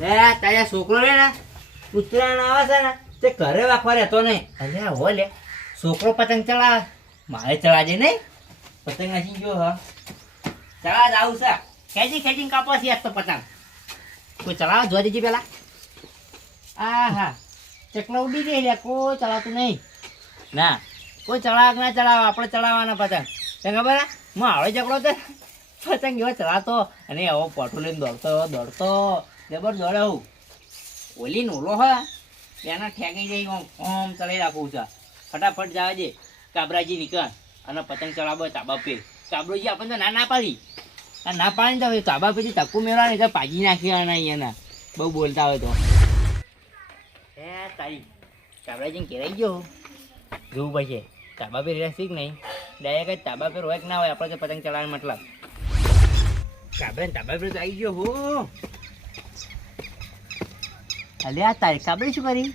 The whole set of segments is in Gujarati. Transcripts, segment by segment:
લે તારા છોકરો રે ને ઉત્તરાયણ આવે છે ને, તે ઘરે વાખવા રહેતો નહીં. અરે હો લે છોકરો પતંગ ચલાવે. મારે ચડાવજે નહીં? પતંગ નથી ગયો હા. ચલાવ જ આવું છે. ખેંચી, ખેંચીને કાપો છે તો પતંગ. કોઈ ચડાવ જોવા દેજે પેલા. આ હા ચકલા ઉડી ગઈ લે કોઈ ચલાવતું નહીં. ના, કોઈ ચડાવ ના ચલાવ, આપણે ચલાવવાના પતંગ. તને ખબર? મારો ચકલો તો પતંગ એવો ચલાવતો અને એવો પોટું લઈને દોડતો દોડતો. જબર હું. ઓલી નોલો હા? એના ઠેકાઈ જાય ઓમ ચલાવી રાખું છે. ફટાફટ જવા છે કાબરાજી નીકળ. અને પતંગ ચલાવો તાબા પે કાબરોજી, આપણને તો ના ના પાડી. આ ના પાડીને તો તાબા પેથી ધક્કું મેળવા ને પાજી નાખી અહીંયાના. બહુ બોલતા હોય તો. હે તારી કાબરાજીને કેરાઈ ગયો. જોવું પડશે. તાબા પે રહ્યા શીખ નહીં? ડાયરેક્ટ તાબા પર હોય ના હોય? આપણે તો પતંગ ચલાવવાનો મતલબ. કાબરા તાબા પર તો આવી ગયો, હો. અલે આ તારી કાબરી શું કરી?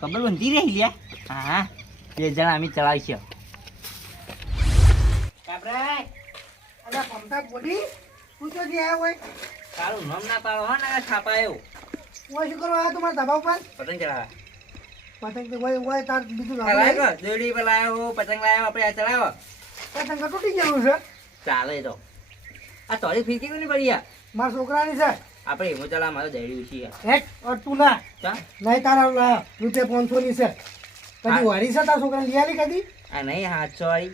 કબર બંધી રહી લ્યા. હા હા બે જણા અમે ચલાવીશું કાબરા અરે પમતા બોલી? તું તો જે આવ્યો હોય? તારું નામ ના પાડો હા ના છાપા આવ્યો ઓય શું કરવા આવ્યો તમારા ધાબા ઉપર? પતંગ ચલાવવા પતંગ તો ઓય ઓય તાર બીજું આ લાવ્યો પર પર લાવ્યો પતંગ લાવ્યો આપણે આ ચલાવો પતંગ તો તૂટી ગયેલું છે. ચાલે તો. આ તોરી ફીરકી કોની પડી યાર? મારા છોકરાની છે. આપણે એમાં ચલા મારો છે. હેટ અડતું ના ચા નહીં તારા રૂપિયા પાંચસો ની છે. કદી વારી છે તારા છોકરા લઈ આલી કદી? આ નહીં હાથસો વાળી.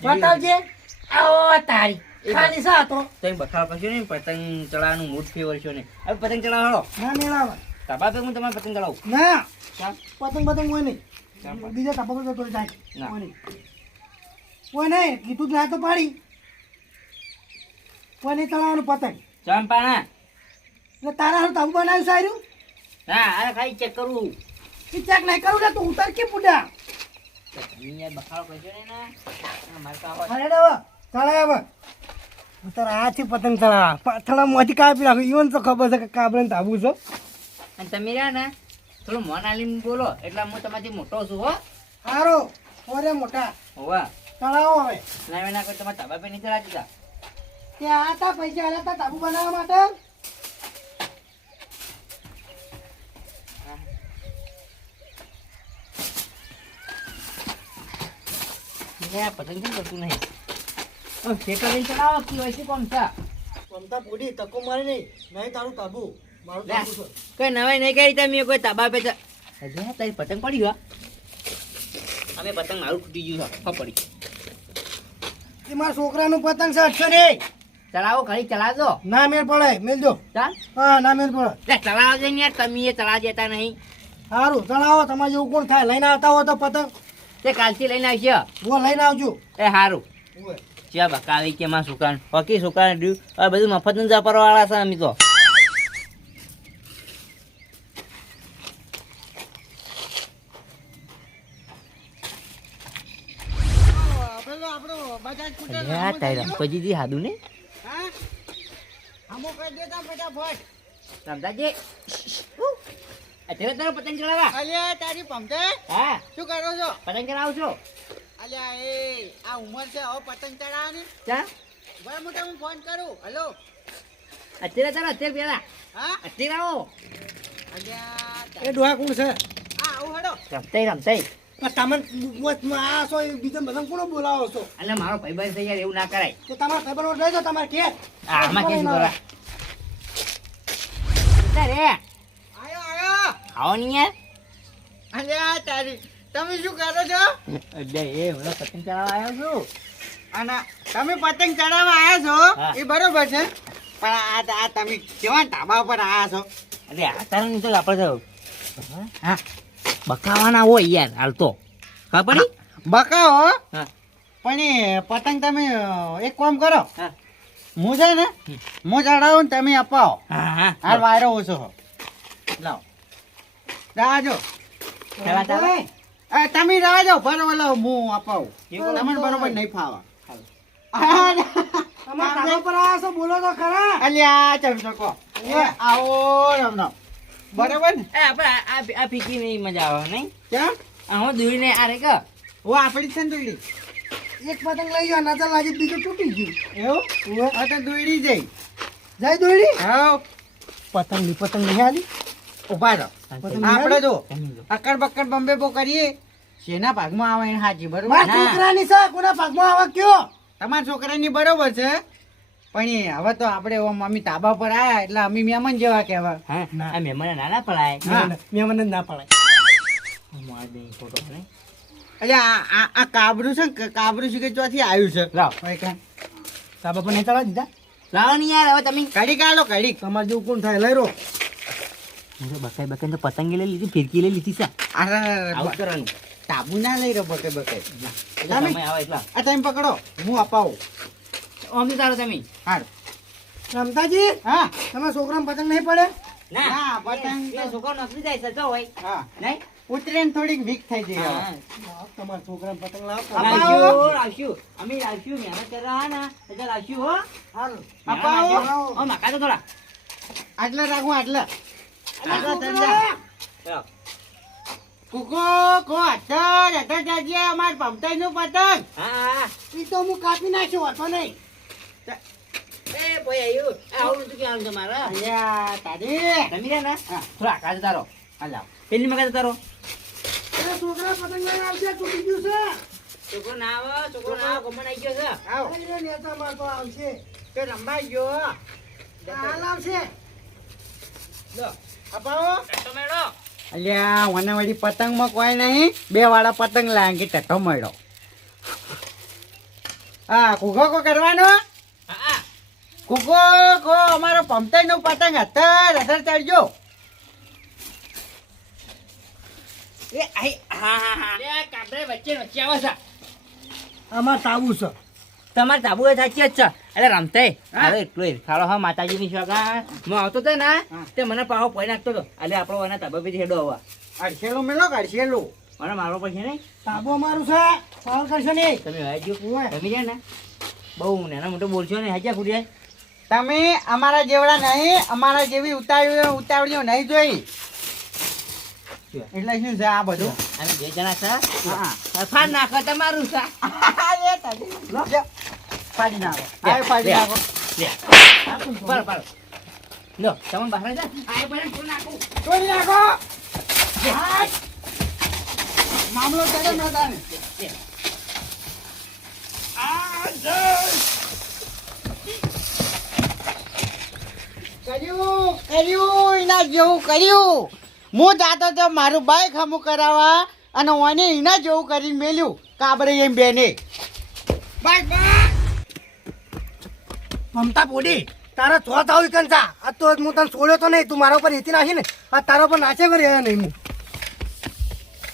બતાવજે. આવો તારી. ખાલી છે આ તો. તો બખાડ પછી ને પતંગ ચડાવવાનું મૂડ ફેવર છો ને હવે પતંગ ચલાવો ના મેળાવ તાબા પે હું તમારે પતંગ ચડાવું ના. પતંગ પતંગ હોય નહીં. બીજા તાબા પર તો જાય. ના. હોય નહીં. કીધું જ ના તો પાડી. કોઈ નહીં ચડાવવાનું પતંગ. ચંપાના એટલે તારા હારું તાબુ બનાવ્યું સારું હા આ ખાલી ચેક કરું. એ ચેક નહીં કરું ને તું ઉતર કે પૂડા ને ના આ તો ચડાવ પતંગ ચડાવ પથડા મોથી કાપી નાખું. ઈવન તો ખબર છે કે કાબરે તાબુ છો. અને તમે રહ્યા ને થોડું મોન આલીને બોલો. એટલે હું તમારી મોટો છું હો. સારો ઓરે મોટા. હોવા. ચડાવો હવે. ના એના કોઈ તમારે તાબા પે નહીં દીધા ત્યાં હતા પૈસા આલ્યા તાબુ બનાવવા માટે. પતંગ કેમ કરતું નહીં? ઓ, ખેતર લઈને ચલાવો કે કોમ છે? મમતા પૂડી તકો મારી નહીં. નહીં તારું તાબુ. મારું. તાબુ છે. કઈ નવાઈ નહીં કરી તમે કોઈ તાબા પે તારી પતંગ પડી ગયો અમે પતંગ મારું તૂટી ગયું છે ખબર પડી. એ મારા છોકરાનું પતંગ છે અડસો ને ચલાવો ખાલી ચલાવજો. ના મેળ પડે મેલજો ચાલ. હા ના મેળ પડે. લે ચલાવજો ને યાર તમે એ ચલાવ દેતા નહીં. સારું ચડાવો તમારે જેવું કોણ થાય? લઈને આવતા હો તો પતંગ તે કાલથી લઈને આવશે હું લઈને આવજો. એ સારું ઓય. ચા બકાવી કે માં સુકાન હોકી સુકાન ડ્યુ. હવે બધું મફતનું વાળા છે અમે તો. હાદું ને? હા આમો કરી દેતા ફટાફટ રમતાજી અત્યારે તારો પતંગ ચલાવા. અલ્યા તારી પમતે હા. શું કરો છો? પતંગ ચલાવ છો અલ્યા એ આ ઉંમર છે હવે પતંગ ચડાવવાની. ચા? બરાબર હું ફોન કરું. હલો. અત્યારે ચાલો અત્યારે પેલા હા? અત્યારે આવો. અલ્યા એ ડોહા કોણ છે? હા આવું હડો. રમતાઈ રમતે તમે આ છો બીજા બધા કોણ બોલાવો છો? એટલે મારો ભાઈબંધ છે યાર એવું ના કરાય. તો તમારા ખબર લઈ જાઓ તમારે કે આ આમાં કે શું કરા રે આયો આવો નહીં યાર અલ્યા તારી તમે શું કરો છો? એટલે એ હું પતંગ ચડાવવા આવ્યો છું. અને તમે પતંગ ચડાવવા આવ્યા છો? એ બરોબર છે. પણ આ આ તમે કેવા ધાબા પર આવ્યા છો? અરે આ તારા તો આપણે હા? બકાવાના હોય યાર હાલ તો. ખબર બકાવો? પણ એ પતંગ તમે એક કામ કરો. હું. છે ને હું ચડાવું ને તમે અપાવો. હા હા. હાલ વાયરો ઓછો લાવો. રાજો. એ, તમે રાજો બરોબર લાવો હું અપાવું. તમને. બરોબર નહીં ફાવા. બોલો તો ખરા. અલ્યા ચમચો એ. આવો રામ રામ. બરોબર ને? એ આપણે આ- ફીકી નહીં મજા આવે નહીં? કેમ? હું દૂરીને આ રે ઓ આપણી છે ને દોડી એક પતંગ લઈ જાઓ નજર લાગે બીજું તૂટી ગયું. એવું? આ તો દોડી જઈ જય દોડી હા પતંગની પતંગ નહીં આલી ઊભા રહો. પતંગ આપણે જો. અકડ બકડ બોમ્બે બો કરીએ શેના ભાગમાં આવે એને હાજી બરોબર? છોકરાની છે કોના ભાગમાં આવે કયો? તમારા છોકરાની બરોબર છે. પણ એ હવે તો આપણે મમ્મી તાબા પર આયા એટલે અમે મહેમાન જેવા કહેવા હા ના. આ મહેમાન નાના પડાય. મહેમાન મેં ના પડાય. ને. એટલે આ કાબરું છે ને કાબરું છે કે ચોથી આવ્યું છે. લાવ. તાબા પર નહીં ચડવા દીધા? લાવો નહીં યાર હવે તમે ઘડીક કાઢો ઘડીક. તમારે જેવું કોણ થાય? લઈ રો હું તો બકાઈ બકાઈ તો પતંગી લઈ લીધી ફિરકી લઈ લીધી છે. આ આવું કરવાનું. તાબુ ના લઈ રહ્યો બકે બકે તમે- સમય એટલા. આ તમે પકડો હું અપાવું. ઓમ તારો તમે. હાર. રમતાજી હા. તમે છોકરાને પતંગ નહીં પડે? ના. ના, પતંગ છોકરો નકરી જાય સજો હોય. હા. નહીં? ઉતરે થોડીક વીક થઈ જઈ તમારા છોકરાને પતંગ લાવો લાવશું લાવશું અમે લાવશું મહેનત કરી ના એટલે લાવશું હો. હારું. અપાવો. ઓ માકા તો થોડા. આટલે રાખો આટલે. કુકો કો અધર અધર જાજે અમાર પમતાઈ નું પતંગ. હા. ઈ તો હું કાપી નાખ્યો હતો નહીં. એ ભાઈ આવ્યું આ આવું નતું કે આવું તમારે અલ્યા તારી. તમે રહ્યા ને હા. થોડા આકાશ તારો હા લાવ. પેલી મગજ તારો છોકરા પતંગ લઈને આવશે તૂટી ગયું છે. છોકરો ના આવે છોકરો ના આવે ગમન આવી ગયો છે. આવ. અરે રે નેતા આવશે. તો લંબાઈ ગયો. હાલ આવશે. લો. તો અલ્યા મને વળી પતંગમાં કોઈ નહીં. બે વાળા પતંગ લાંગી ટટો મળ્યો હા કુકો કો કરવાનો? કુકો કો અમારો પમતાઈ નું પતંગ અત્તર અત્તર ચડજો. એ આઈ હા હા હા. લે કાબરે વચ્ચે વચ્ચે આવે છે આમાં તાવું છે. તમારે તાબુ એ સાચી જ છે. એટલે રમતે. હવે એટલો ખાડો હા માતાજી ની શોખા હું આવતો હતો ને તે મને પાહો પડી નાખતો હતો એટલે આપણો એના તાબા પછી હેડો હવા અડસેલું મેલો કાઢશેલો મને મારો પછી નહીં? તાબુ અમારું છે. સવાલ કરશો નહીં. તમે ઓય. તમે છે ને. બહુ નાના મોટો બોલશો ને હાજ્યા ફૂટી તમે અમારા જેવડા નહીં અમારા જેવી ઉતાવળીઓ ઉતાવળીઓ નહીં જોઈ. એટલે શું છે આ બધું? અને બે જણા છે. હા. ફાન નાખો તમારું છે. ફાડી નાખો ફાડી લે. નાખો લે. બરો બરો લો તમે બહાર જા. આ પણ તો નાખો. તોડી નાખો. મામલો કરે ન તાને. જય. કર્યું કર્યું એના જેવું કર્યું. હું જાતો તો મારું બાઈક હમું કરાવવા અને ઓને એના જેવું કરી મેલ્યું. કાબરે એમ બેને. બાઈક મમતા પોડી તારા છો થાવ કંસા આ તો હું તને છોડ્યો તો નહીં તું મારા ઉપર એથી નાખી ને આ તારા પર નાચે કરી નહીં હું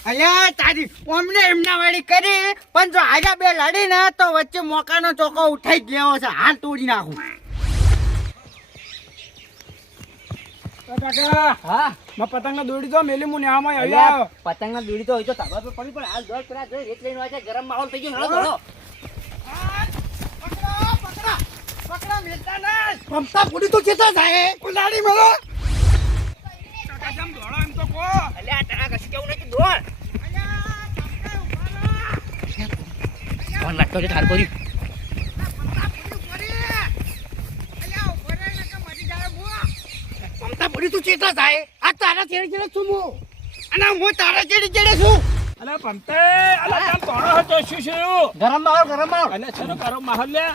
અલ્યા તારી અમને એમના વાળી કરી પણ જો આજા બે લડી ને તો વચ્ચે મોકાનો ચોકો ઉઠાઈ ગયો છે હાથ તોડી નાખું. હા? પતંગ દોડી દો મેલી મું નેહામાં આવી અલ્યા, દોડી તો હોય તો તાબા પર પડી પણ હાલ દોડ પેલા રેત લઈને વાંચે ગરમ માહોલ થઈ ગયો હેડો દોડો મમતા પોડી તો ચેતા જાય. કુલાડી મેલો અલ્યા આ ટાણા કશું કેવું નથી? દોડ. ફોન લાગતો છે તાર કરી મમતા પોડી તું ચેતા જાય. આ તારા છેડે છેડે છું હું. અને હું તારા ચેડી ચેડે છું. અલે પંતે અલે કેમ તોડો હતો શું શું? ગરમ માહોલ ગરમ માહોલ અલે શેનો કરો માહોલ્ય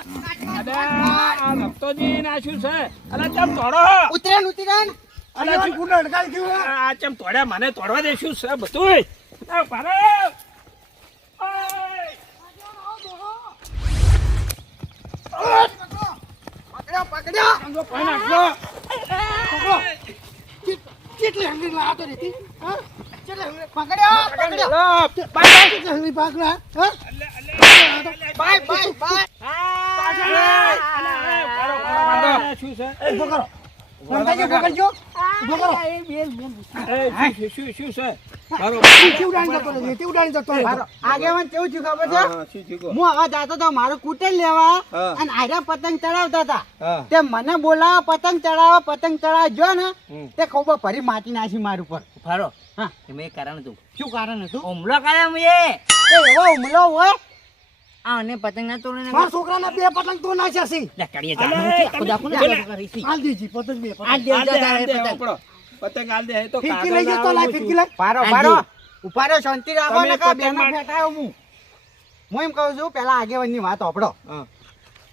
અલે આ લપતોજી ના શું છે? અલે કેમ તોડો ઉતરેન ઉતરેન. અલે શું- ગુંડ અડકાઈ ગયું. આ ચમ તોડ્યા મને તોડવા દે શું છે બધું આ પારે પકડ્યો પકડ્યો. નાખજો. કેટલી હંગરી લાવો તો રેતી હા? પકડ્યો પકડ્યો. પાકડા બાય બાય. બાય છે? શું છે? આગેવાન કેવું થયું ખબર છે? હા, શું થયું કહો? હું હવે જાતો તો મારું કુટેલ લેવા અને આયરા પતંગ ચડાવતા હતા. તે મને બોલાવા પતંગ ચડાવવા પતંગ ચડાવવા જો ને તે ખોબો ફરી માટી નાખી મારું પર ફારો હા. એ કારણ હતું. શું કારણ હતું? હુમલો કરે એ એ એવો હુમલો હોય. આ અને પતંગ ના તોડે મારા છોકરાના બે પતંગ તો નાખ્યા છે. લે દેજી પતંગ બે પતંગ. દે, પતંગ. ઉપડો. પતંગ હાલ દે તો ફિરકી લઈ જતો લાય ફિરકી છું. પારો પારો ઉપાડો શાંતિ રાખો તમે ને કા પતંગ ફેટાયો હું. હું એમ કહું છું પેલા આગેવાનની વાત ઓપડો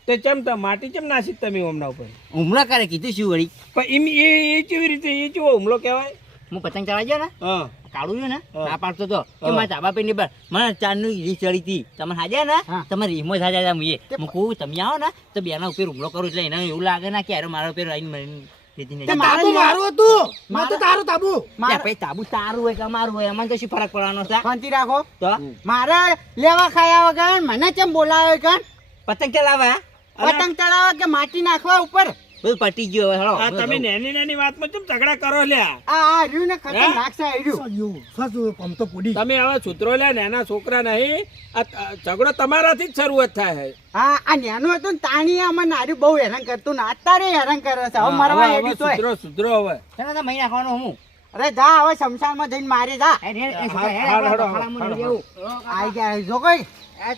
તે ચમ ત- માટી ચમ નાસી તમે હમણાં ઉપર? હુમલો કરે કીધું શું વળી? પણ એ એ કેવી રીતે એ કેવો હુમલો કહેવાય? હું પતંગ ચડાવી ગયો ને? હા. કાઢું ને. ના પાડતો તો. કે મારા ચાબા પીને બર. મને ચાંદનું રી ચડી હતી. તમે હાજ્યા ને. તમે રીમો જ હાજ્યા હતા મુએ હું કહું તમે આવો ને તો બેના ઉપર હુમલો કરું એટલે એને એવું લાગે ને કે અરે મારા ઉપર આવીને તાબુ મારું હતું. મારે- તો તારું તાબુ. મારે ભાઈ તાબુ તારું હોય કે અમારું હોય એમાં તો શું ફરક પડવાનો છે? શાંતિ રાખો. તો? મારે લેવા ખાયા વગર મને કેમ બોલાવે કણ પતંગ ચલાવવા? પતંગ ચડાવવા કે માટી નાખવા ઉપર? બધું પટી ગયો હવે આ હેળો. તમે નાની નાની વાતમાં ચમ ઝઘડા કરો લ્યા? આ આ રહ્યું ને ખતરનાક છે આ રહ્યું સાચું સાચું તો પડી. તમે હવે સુધરો લ્યા નાના છોકરા નહીં. આ ઝઘડો તમારાથી જ શરૂઆત થાય હા આ નાનું હતું ને તાણી અમને નાર્યું બહુ હેરાન કરતું ને અત્યારે હેરાન કરે છે. હવે મરવા હવે- તો. સુધરો સુધરો હવે. ચાલો તો મહી નાખવાનો હું. અરે જા હવે શમશાનમાં જઈને મારે જા. હેડ, હેડ, હેડ, હેડ, હેડો, હેડો. આઈ ગયા જો કોઈ.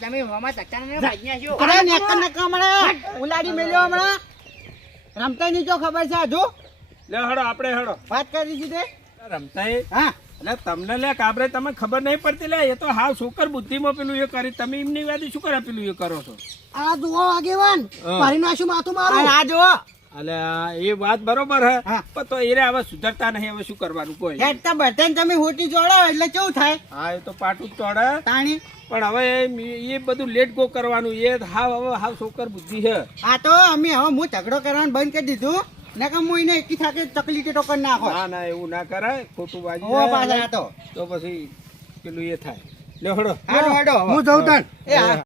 તમે હવામાં. અરે હમણાં. ઉલાડી મેલ્યો હમણાં. રમતા ની જો ખબર છે હજુ લે હડો આપણે હડો વાત કરી તે? રમતા હા. એટલે તમને લે કાબરે તમે ખબર નહીં પડતી લે એ તો હાવ છોકર બુદ્ધિમાં પેલું એ કરી. તમે એમની વાત શું કરે પેલું એ કરો છો? આ જુઓ આગેવાન. મારી નાશું માથું મારું? આ જુઓ. એટલે એ વાત બરોબર હે. પણ તો એ રે હવે સુધરતા નહીં હવે શું કરવાનું કોઈ? હેડતા બધાને તમે હોટી જોડો એટલે કેવું થાય? હા એ તો પાટું ચોડે તોડે તાણી? પણ હવે એ- એ બધું લેટ ગો કરવાનું એ હાવ હવે હાવ છોકર બુદ્ધિ છે આ તો અમે હવે હું ઝઘડો કરવાનું બંધ કરી દીધું નકર હું એને એકી સાથે તકલી ટેટો કરી નાખો. ના ના એવું ના કરાય ખોટું બાજી ઓ પાછા તો. તો પછી પેલું એ થાય. લે હડો હાલો હેડો હું જઉં તણ. એ હા.